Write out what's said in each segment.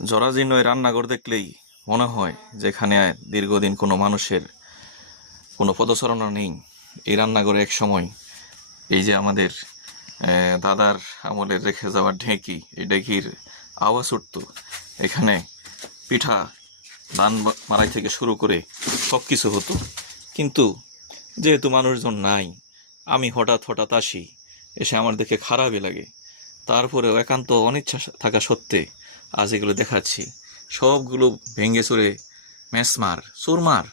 জরাজীর্ণ এই রান্নাঘর দেখলেই মনে হয় যেখানে দীর্ঘদিন কোনো মানুষের কোনো পদচারণা নেই। এই রান্নাঘরে এক সময় এই যে আমাদের দাদার আমলের রেখে যাওয়া ঢেঁকি, এই ঢেঁকির আওয়াজ উঠত। এখানে পিঠা, ধান মাড়াই থেকে শুরু করে সব কিছু হতো। কিন্তু যেহেতু মানুষজন নাই, আমি হঠাৎ হঠাৎ আসি, এসে আমার দেখে খারাপই লাগে। তারপরেও একান্ত অনিচ্ছা থাকা সত্ত্বে আজ এগুলো দেখাচ্ছি। সবগুলো ভেঙে চুরে মেসমার চুরমার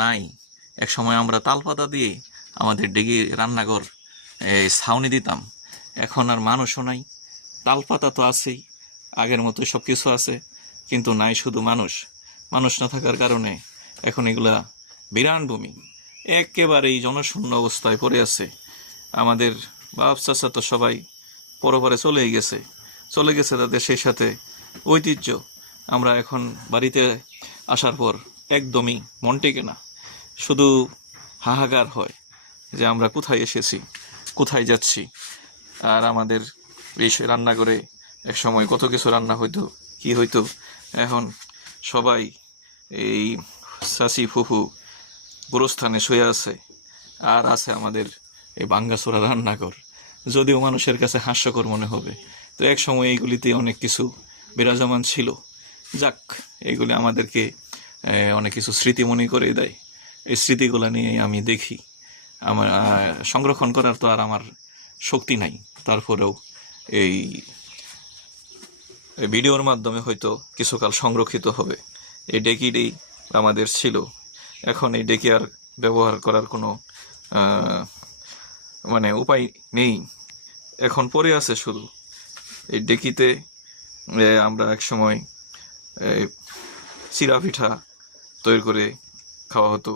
নাই। এক সময় আমরা তালপাতা দিয়ে আমাদের ডেগে রান্নাঘর ছাউনি দিতাম। এখন আর মানুষও নাই, তালপাতা তো আছেই, আগের মতোই সব কিছু আছে, কিন্তু নাই শুধু মানুষ। মানুষ না থাকার কারণে এখন এগুলা বিরান ভূমি একেবারেই জনশূন্য অবস্থায় পড়ে আছে। আমাদের বাপ চাচা তো সবাই পরপরে চলে গেছে তাদের সেই সাথে ঐতিহ্য। আমরা এখন বাড়িতে আসার পর একদমই মন টেকে না, শুধু হাহাকার হয় যে আমরা কোথায় এসেছি, কোথায় যাচ্ছি। আর আমাদের এই রান্নাঘরে এক সময় কত কিছু রান্না হইতো, কি হইতো। এখন সবাই এই চাচি ফুফু গোরস্থানে শুয়ে আছে, আর আছে আমাদের এই ভাঙ্গাচোরা রান্নাঘর। যদিও মানুষের কাছে হাস্যকর মনে হবে, তো এক সময় এইগুলিতে অনেক কিছু বিরাজমান ছিল। যাক, এইগুলি আমাদেরকে অনেক কিছু স্মৃতি মনে করে দেয়। এই স্মৃতিগুলো নিয়ে আমি দেখি। আমার সংরক্ষণ করার তো আর আমার শক্তি নাই, তারপরেও এই ভিডিওর মাধ্যমে হয়তো কিছুকাল সংরক্ষিত হবে। এই ডেকিটি আমাদের ছিল, এখন এই ডেকি আর ব্যবহার করার কোনো উপায় নেই। এখন পড়ে আছে শুধু। এই ডেকিতে আমরা এক সময় চিড়া পিঠা তৈরি করে খাওয়া হতো।